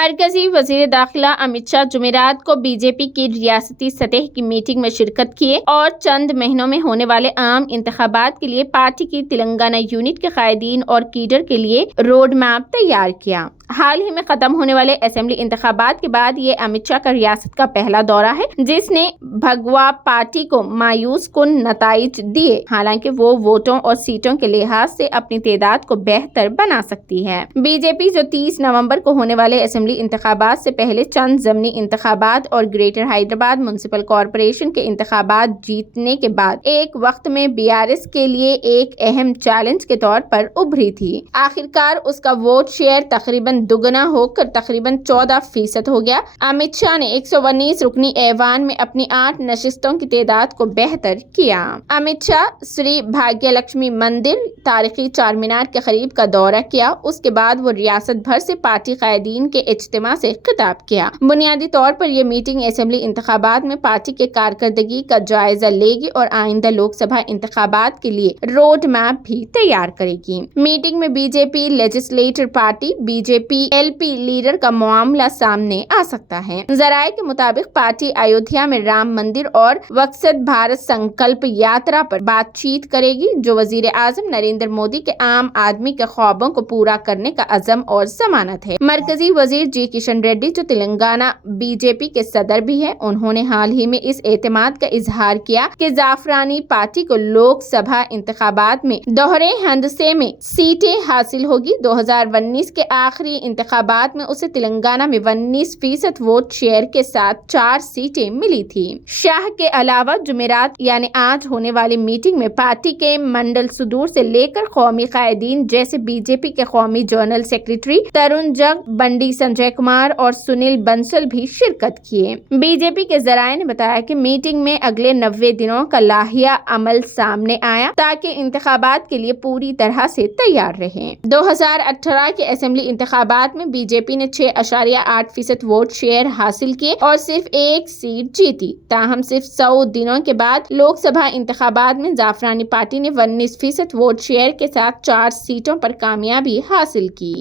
مرکزی وزیر داخلہ امت شاہ جمعرات کو بی جے پی کی ریاستی سطح کی میٹنگ میں شرکت کیے اور چند مہینوں میں ہونے والے عام انتخابات کے لیے پارٹی کی تلنگانہ یونٹ کے قائدین اور کیڈر کے لیے روڈ میپ تیار کیا۔ حال ہی میں ختم ہونے والے اسمبلی انتخابات کے بعد یہ امت شاہ کا ریاست کا پہلا دورہ ہے جس نے بھگوا پارٹی کو مایوس کن نتائج دیے، حالانکہ وہ ووٹوں اور سیٹوں کے لحاظ سے اپنی تعداد کو بہتر بنا سکتی ہے۔ بی جے پی جو 30 نومبر کو ہونے والے اسمبلی انتخابات سے پہلے چند ضمنی انتخابات اور گریٹر حیدرآباد میونسپل کارپوریشن کے انتخابات جیتنے کے بعد ایک وقت میں BRS کے لیے ایک اہم چیلنج کے طور پر ابھری تھی، آخرکار اس کا ووٹ شیئر تقریباً دگنا ہو کر تقریباً 14% ہو گیا۔ امت شاہ نے 119 رکنی ایوان میں اپنی 8 نشستوں کی تعداد کو بہتر کیا۔ امت شاہ سری بھاگیہ لکشمی مندر، تاریخی چار مینار کے قریب کا دورہ کیا۔ اس کے بعد وہ ریاست بھر سے پارٹی قائدین کے اجتماع سے خطاب کیا۔ بنیادی طور پر یہ میٹنگ اسمبلی انتخابات میں پارٹی کے کارکردگی کا جائزہ لے گی اور آئندہ لوک سبھا انتخابات کے لیے روڈ میپ بھی تیار کرے گی۔ میٹنگ میں بی جے پی لیجسلیٹر پارٹی BJP-LP لیڈر کا معاملہ سامنے آ سکتا ہے۔ ذرائع کے مطابق پارٹی ایودھیا میں رام مندر اور وکست بھارت سنکلپ یاترا پر بات چیت کرے گی، جو وزیر اعظم نریندر مودی کے عام آدمی کے خوابوں کو پورا کرنے کا عزم اور ضمانت ہے۔ مرکزی وزیر جی کشن ریڈی، جو تلنگانہ BJP کے صدر بھی ہیں، انہوں نے حال ہی میں اس اعتماد کا اظہار کیا کہ زعفرانی پارٹی کو لوک سبھا انتخابات میں دوہرے ہندسے میں سیٹیں حاصل ہوگی۔ 2019 کے آخری انتخابات میں اسے تلنگانہ میں 19% ووٹ شیئر کے ساتھ 4 سیٹیں ملی تھی۔ شاہ کے علاوہ جمعرات یعنی آج ہونے والی میٹنگ میں پارٹی کے منڈل صدور سے لے کر قومی قائدین جیسے BJP کے قومی جنرل سیکریٹری ترون جگ، بنڈی سنجے کمار اور سنیل بنسل بھی شرکت کیے۔ BJP کے ذرائع نے بتایا کہ میٹنگ میں اگلے 90 دنوں کا لائحہ عمل سامنے آیا تاکہ انتخابات کے لیے پوری طرح سے تیار رہیں۔ 2018 کے اسمبلی انتخابات میں BJP نے 6.8% ووٹ شیئر حاصل کیے اور صرف ایک سیٹ جیتی، تاہم صرف 100 دنوں کے بعد لوک سبھا انتخابات میں زعفرانی پارٹی نے 19% ووٹ شیئر کے ساتھ 4 سیٹوں پر کامیابی حاصل کی۔